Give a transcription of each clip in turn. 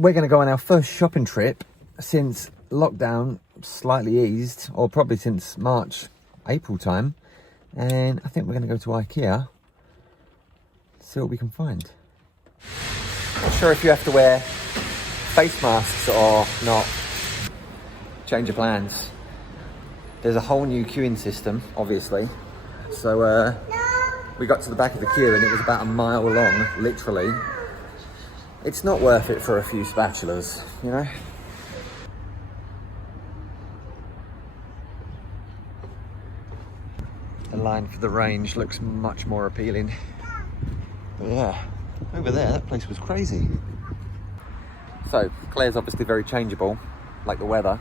we're going to go on our first shopping trip since lockdown slightly eased, or probably since March, April time. And I think we're going to go to Ikea, see what we can find. Not sure if you have to wear face masks or not. Change of plans. There's a whole new queuing system, obviously. So we got to the back of the queue and it was about a mile long, literally. It's not worth it for a few spatulas, you know? The line for the range looks much more appealing. But yeah, over there, that place was crazy. So, Claire's obviously very changeable, like the weather.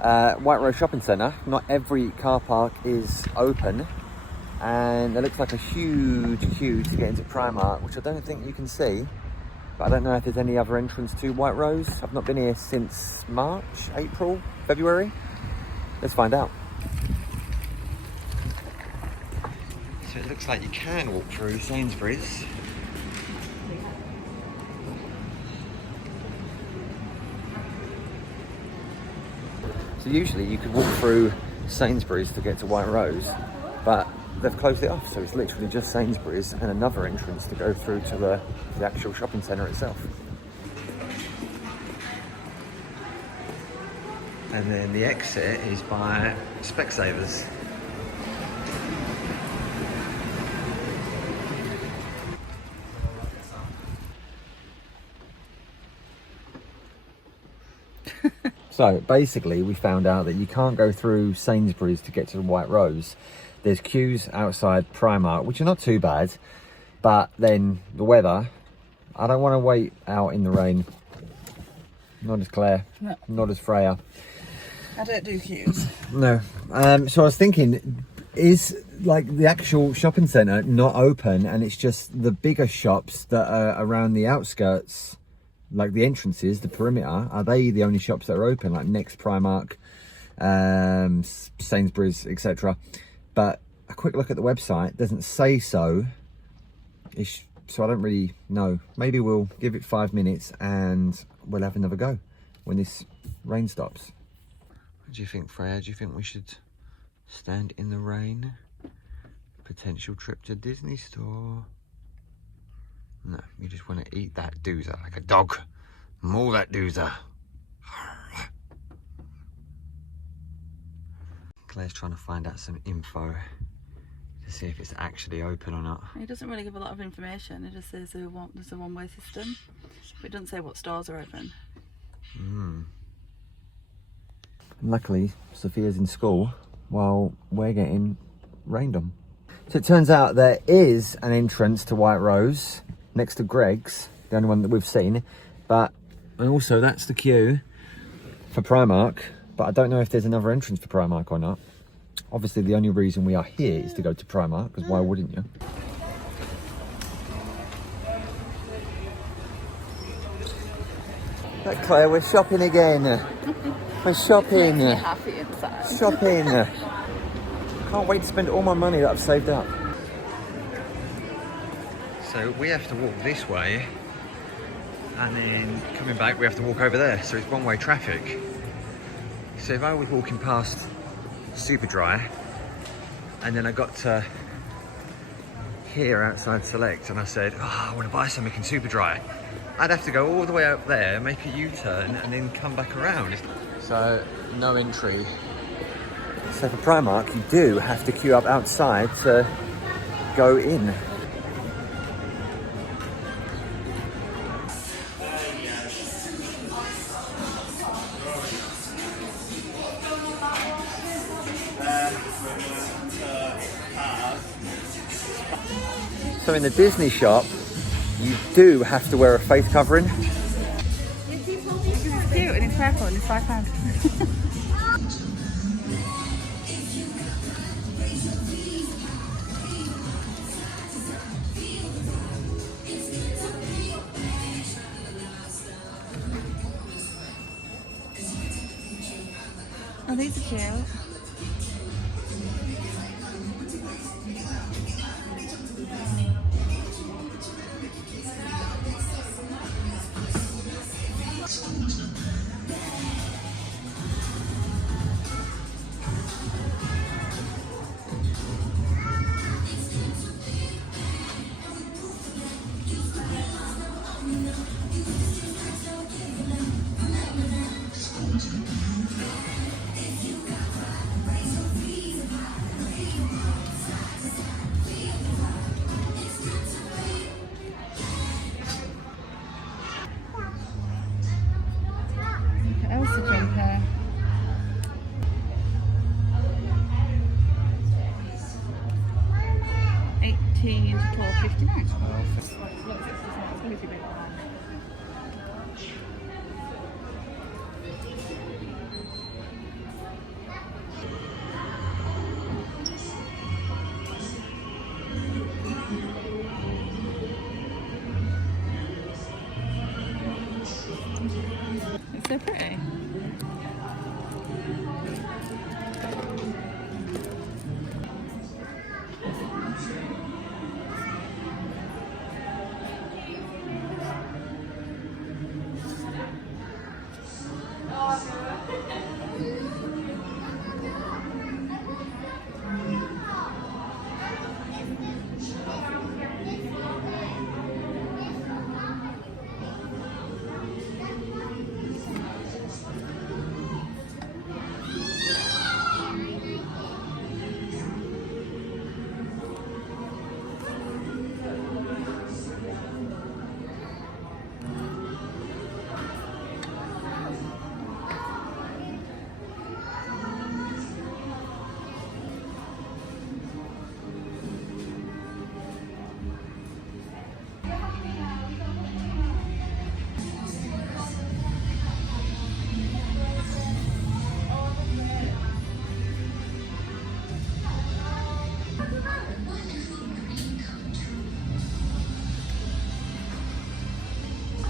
White Rose Shopping Centre, not every car park is open. And there looks like a huge queue to get into Primark, which I don't think you can see. But I don't know if there's any other entrance to White Rose. I've not been here since March, April, February. Let's find out. So it looks like you can walk through Sainsbury's. So usually you could walk through Sainsbury's to get to White Rose, but they've closed it off, so it's literally just Sainsbury's and another entrance to go through to the actual shopping centre itself. And then the exit is by Specsavers. So basically we found out that you can't go through Sainsbury's to get to the White Rose. There's queues outside Primark, which are not too bad, but then the weather, I don't want to wait out in the rain. Not as Claire, no. Not as Freya. I don't do queues. No. So I was thinking, is like the actual shopping centre not open and it's just the bigger shops that are around the outskirts, like the entrances, the perimeter, are they the only shops that are open, like Next, Primark, Sainsbury's, etc.? But a quick look at the website doesn't say so. So I don't really know. Maybe we'll give it 5 minutes and we'll have another go when this rain stops. What do you think, Freya? Do you think we should stand in the rain? Potential trip to Disney Store? No, you just want to eat that doozer like a dog. Maul that doozer. Claire's trying to find out some info to see if it's actually open or not. He doesn't really give a lot of information. He just says there's a one-way system, but it doesn't say what stores are open. Luckily, Sophia's in school while we're getting rained on. So it turns out there is an entrance to White Rose next to Greg's, the only one that we've seen. And also that's the queue for Primark. But I don't know if there's another entrance for Primark or not. Obviously, the only reason we are here is to go to Primark, because why wouldn't you? Look, Claire, we're shopping again. We're shopping. Makes me happy inside. Shopping. Can't wait to spend all my money that I've saved up. So we have to walk this way, and then coming back we have to walk over there. So it's one-way traffic. So if I was walking past Superdry and then I got to here outside Select and I said, oh, I want to buy something in Superdry, I'd have to go all the way up there, make a U-turn and then come back around. So no entry. So for Primark you do have to queue up outside to go in. So in the Disney shop, you do have to wear a face covering. It's cute and it's purple and it's £5. Oh, these are cute. 13 to 12.59. It's so pretty.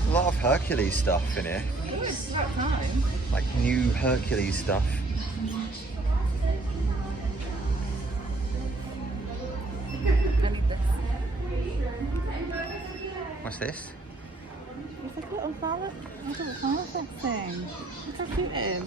A lot of Hercules stuff in here. Oh, it's about time. Like new Hercules stuff. I need this. What's this? It's like a little flower thing. Look how cute it is.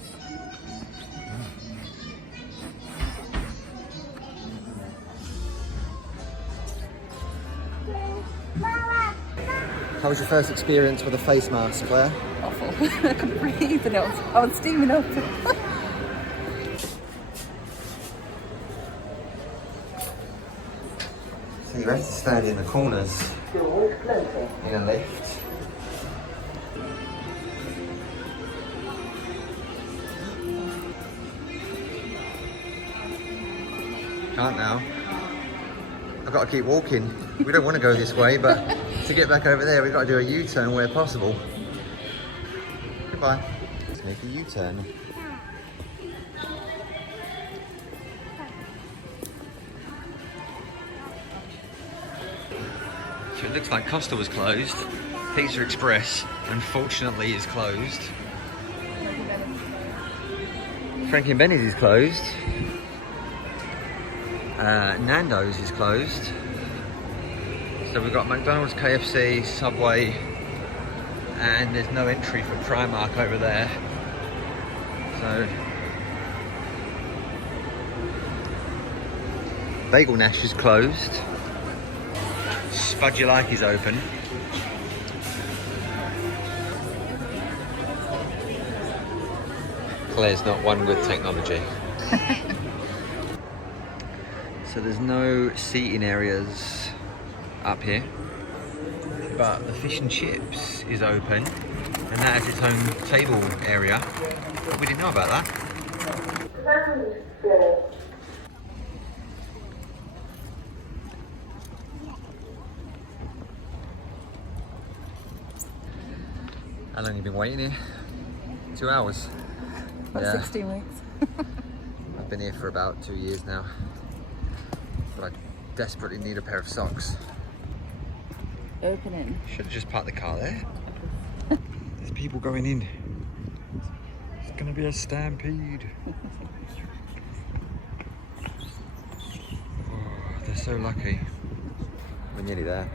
How was your first experience with a face mask, Claire? Awful. I couldn't breathe and I was steaming up. So you have to stand in the corners in a lift. Can't now. I've got to keep walking. We don't want to go this way, but to get back over there, we've got to do a U-turn where possible. Goodbye. Let's make a U-turn. So it looks like Costa was closed. Pizza Express, unfortunately, is closed. Frankie and Benny's is closed. Nando's is closed. So we've got McDonald's, KFC, Subway, and there's no entry for Primark over there. So Bagel Nash is closed. Spud You Like is open. Claire's not one with technology. So there's no seating areas up here, but the fish and chips is open and that has its own table area. But we didn't know about that. How long have you been waiting here? 2 hours. About 16 weeks. I've been here for about 2 years now. But I desperately need a pair of socks. Opening. Should have just parked the car there. There's people going in. It's gonna be a stampede. Oh, they're so lucky. We're nearly there.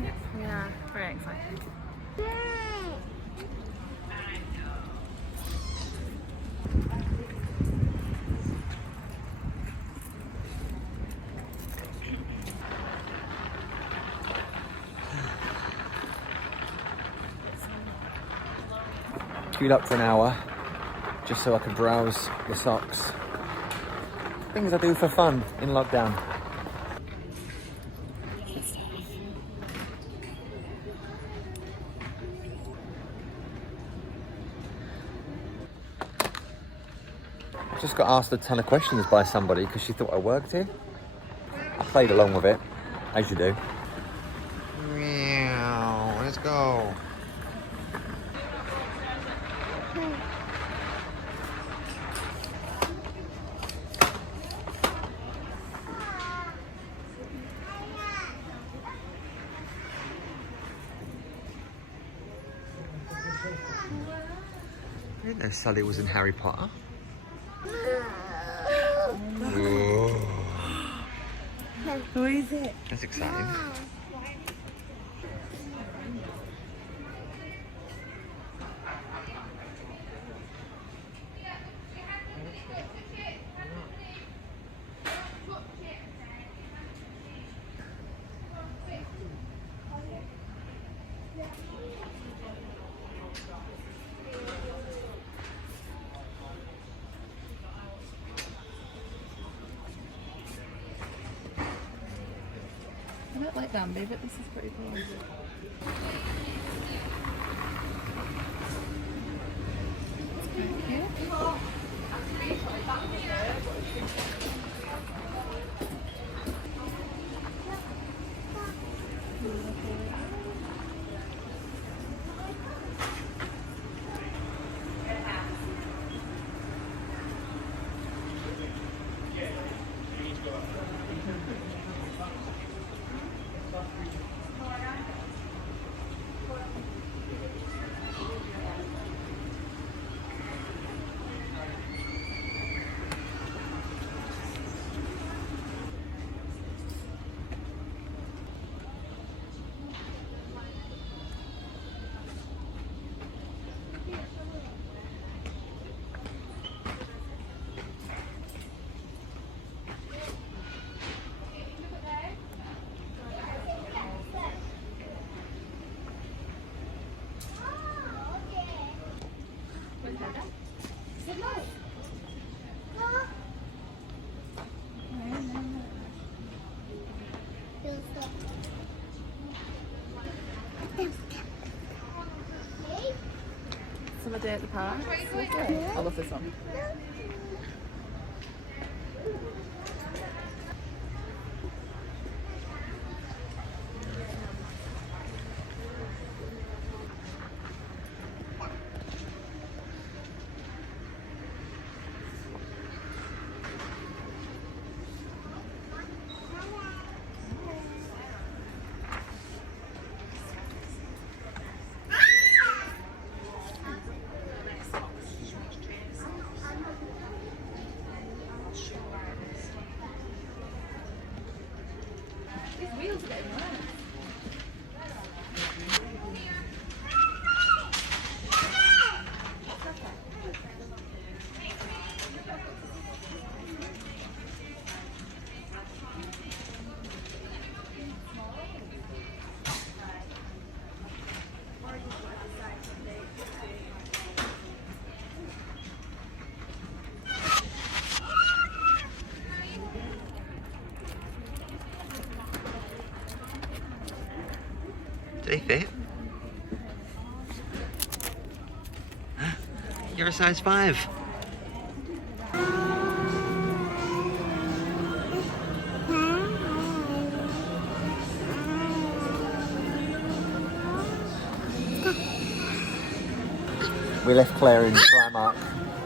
Yes, we are very excited. Queued up for an hour just so I could browse the socks. Things I do for fun in lockdown. I just got asked a ton of questions by somebody because she thought I worked here. I played along with it, as you do. Meow, let's go. I didn't know Sully was in Harry Potter. Who is it? That's exciting. I don't like Danby, but this is pretty cool. Summer day at the park. I love this one. Do they fit? You're a size 5. We left Claire in Primark,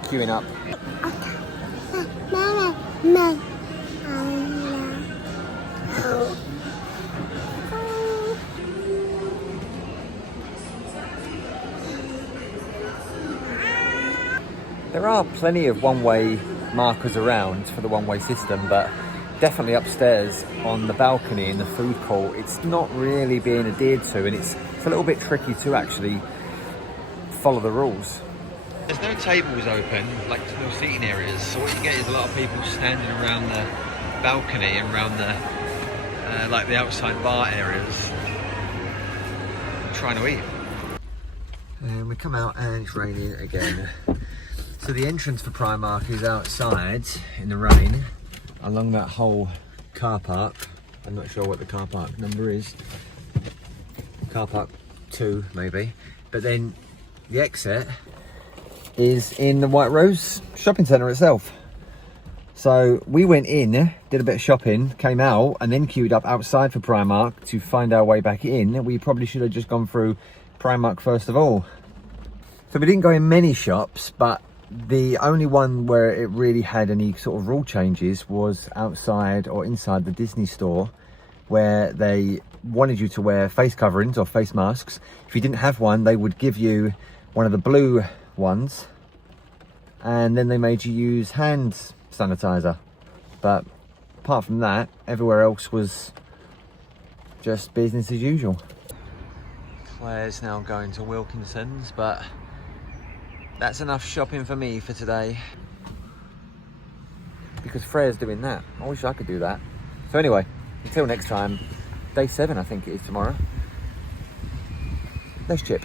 queuing up. There are plenty of one-way markers around for the one-way system, but definitely upstairs on the balcony in the food court, it's not really being adhered to, and it's a little bit tricky to actually follow the rules. There's no tables open, like no seating areas, so what you get is a lot of people standing around the balcony and around the like the outside bar areas trying to eat. And we come out and it's raining again. So the entrance for Primark is outside in the rain along that whole car park. I'm not sure what the car park number is. Car park 2 maybe. But then the exit is in the White Rose shopping centre itself. So we went in, did a bit of shopping, came out, and then queued up outside for Primark to find our way back in. We probably should have just gone through Primark first of all. So we didn't go in many shops, but the only one where it really had any sort of rule changes was outside or inside the Disney store, where they wanted you to wear face coverings or face masks. If you didn't have one, they would give you one of the blue ones, and then they made you use hand sanitizer. But apart from that, everywhere else was just business as usual. Claire's now going to Wilkinson's, but that's enough shopping for me for today, because Freya's doing that. I wish I could do that. So anyway, until next time, day 7 I think it is tomorrow. Let's chip.